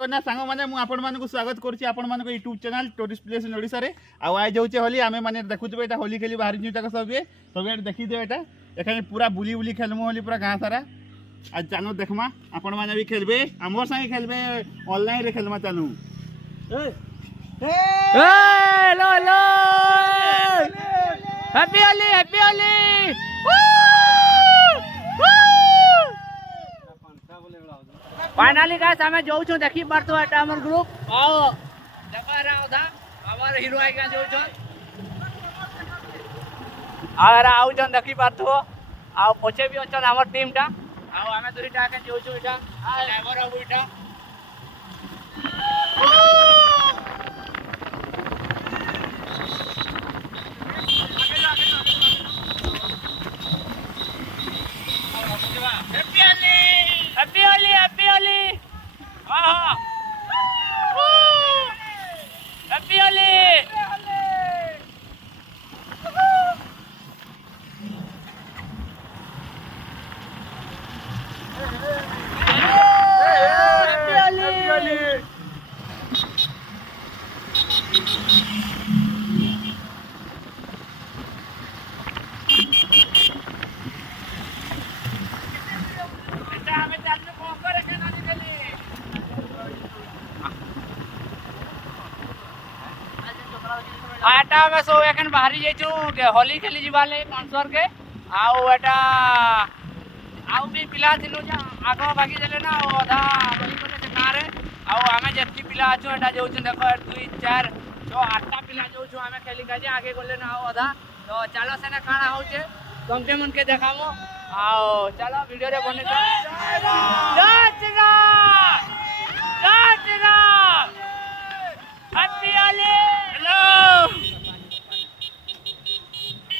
ना सांग मैंने मुझे स्वागत करुँ YouTube channel tourist place in Odisha रे आज हूँ होली आम मैंने देखुवे ये होली खेली बाहर सब सब देखीदे ये एखे पूरा बुली बुली खेलमु होली पूरा गाँ सारा आज चालू देखमा आपण मैंने भी खेलबे आमर संगे खेलबे ऑनलाइन रे खेलमा चालू happy Holi happy Holi finally guys हमें जो छु देखि परतो एटा हमर ग्रुप आओ देखा रहा था हमर हीरो आई का जो छु आरा आउ जन देखि परतो आ पछे भी अछन हमर टीम टा आ हमें दुरीटा के जो छु एटा ड्राइवर अब एटा हैप्पी होली हैप्पी होली हां हैप्पी होली हैप्पी होली आटा में सो एखन बाहरी जाइछु होली खेली जीवाले कॉन्सर के आउ एटा आउ भी पिला दिनु जा आगो भागी देले ना आधा होली कोने से कार आउ हमें जत्ती पिला आछु एटा जाउछु देखो 2 4 6 8टा पिला जाउछु हमें खेली काजे आगे गले ना आउ आधा तो चलो सेना खाना होचे तुमके मन के देखामो आओ चलो वीडियो रे बने जय श्री राम हैप्पी होली हेलो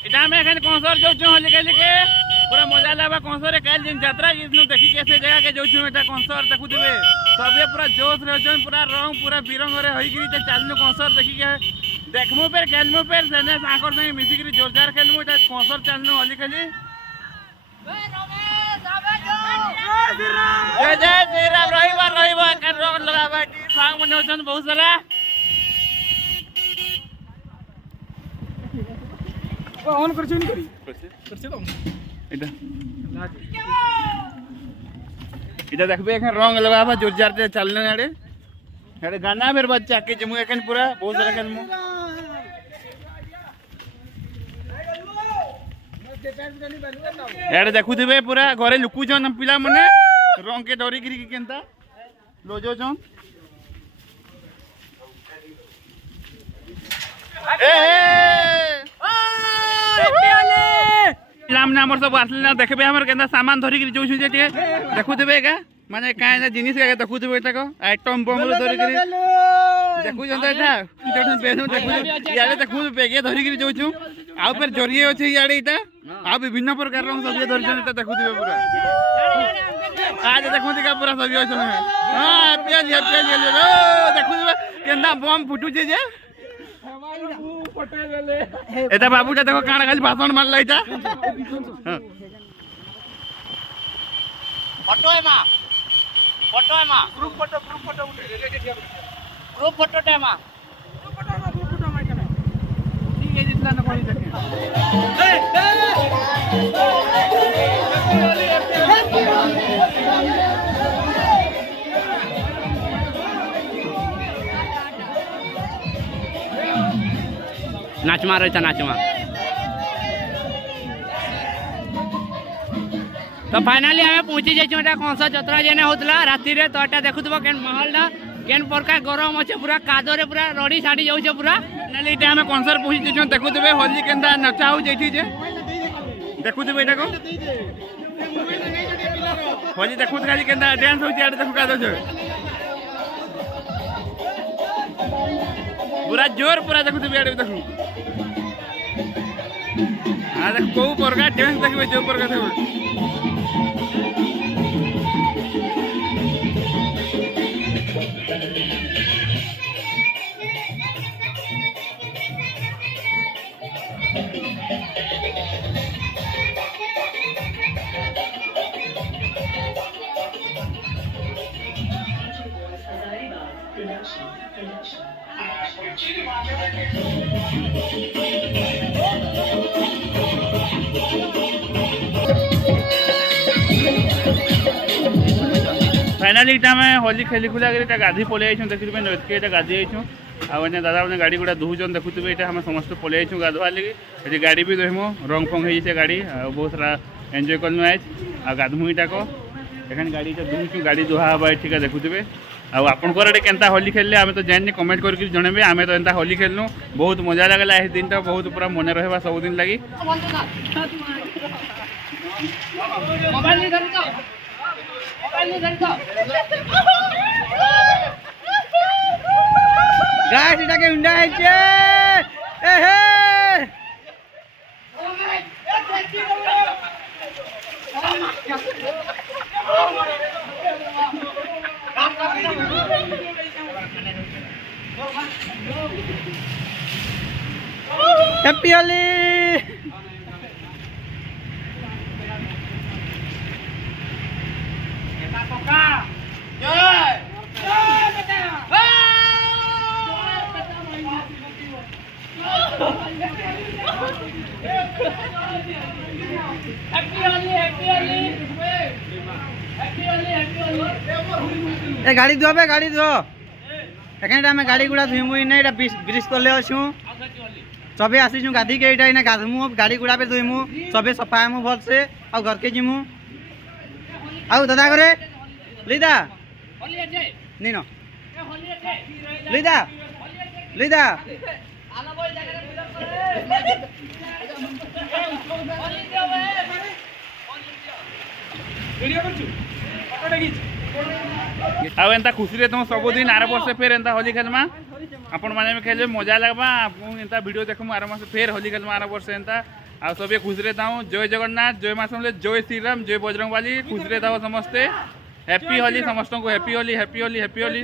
इटा में एखन कॉन्सर जो छु होली खेली के पूरा मजा लाबा कॉन्सर काल दिन यात्रा इनु देखि कैसे जगह के जो छु एटा कॉन्सर देखु देबे सबे पूरा जोश रे जन पूरा रंग पूरा बिरंग रे होई गिरी ते चालनु कॉन्सर देखि के देखमु पे खेलमु पे सेने साकर संगे मिसी गिरी जोरदार खेलमु एटा कॉन्सर चालनु होली खेली जय श्री राम रहिबा कर रंग लगाबा टी सांग मने होचन बहुत सारा ऑन कर नहीं करी करछे तो इधर देखबे एखन रंग लगाबा जोरदार से चलने आड़े हेडे गाना फेर बच्चा के जमु एखन पूरा बहुत सारा खेलमु एडे देखु दिबे पूरा घरे लुकु जन पिला मने रंग के डरी गिरी केनता लोजो जन हमने हमर सब आसले ना देखबे हमर केंदा सामान धरि गिरी जोछु जे देखु देबे का माने काहे ना जिनिस का देखु देबे एटा को आइटम बम धरि गिरी देखु जंदा एटा देखु बेनु देखु याले देखु बेगे धरि गिरी जोछु आ पर जरिए अछि याडे एटा आ विभिन्न प्रकार रंग सब धरि जन एटा देखु देबे पूरा आज देखु दिका पूरा सब अछि हां पेल देखु देबे केंदा बम फुटु जे एटा बाबूटा देखो काना खाली भाषण मारला एटा फोटो है मां ग्रुप फोटो टे मां ठीक है जितना न कोई देखे नाचमा रहता नाचमा तो फाइनली हमें पहुंची जाइए कंसा जतरा जेने होतला राति रे तो एटा देखुथबो केन माहौलटा केन प्रकार गरम अछि पूरा कादो रे पूरा रडी साडी जाउछे पूरा नाले इटा हमें कॉन्सर्ट पहुंची जन देखु देबे होली केंदा नचा हो जैठी जे देखु देबे एटा को होली देखु खाली केंदा डांस होची आडे देखु का दो पूरा जोर पूरा देखु देबे आडे देखु आ देख को प्रकार डांस देखबे जो प्रकार देखबे फाइनाली इटा में होली खेली खुला कर गाधी पलि आइछुं देखिबे नदके एटा गाधी आइछुं आ एने दादा मैंने गाड़ी गुड़ा धुचन देखुवे ये आम समस्त पलि आइछुं गाधवा लगी ये गाड़ी भी धोमु रंग फंग हो गाड़ी आ बहुत सारा एंजॉय करनु आज आ गाधमु इटा को एखन गाड़ी धुचुं गाड़ी दुहा हवा ठीक है देखुवे आपनकर एटे केनता होली खेलले आमे तो जाननी कमेंट करके जणेबे आमे तो एंता होली खेलनु बहुत मजा लागला ए दिन तो बहुत पूरा मन रहबा सब दिन लगी मोबाइल नहीं धरता मोबाइल नहीं धरता गाइस এটা কে উন্ডা আইছে এ হে হ্যাপি হোলি ए गाड़ी धोबे गाड़ी धो एखन आम गाड़ी गुड़ा धुईमु इने एटा ब्रिज तले अछू सबे आसीछु गाधी के एटा इने गाधमु गाड़ी गुड़ा पे धुईमु सबे सफाएमु भल से आ घर के जिमु आ दादा करे लीदा होली अच्छे नीनो ए होली अच्छे लीदा लीदा आला बोल जगह फिल्म करे होली देवे वीडियो करछु फोटो देखिछ आ एंता खुशी रे तुम सब दिन आर वर्ष फिर एंता होली खेलमा आपण माने में खेले मजा लगबा आपन एंता वीडियो देखमु आर मास फिर होली खेलमा आर वर्ष एंता आ सबे खुशी रे ताऊ जय जगन्नाथ जय मां समले जय श्री राम जय बजरंगबली खुशी रे ताऊ समस्ते हैप्पी होली समस्त को happy Holi happy Holi happy Holi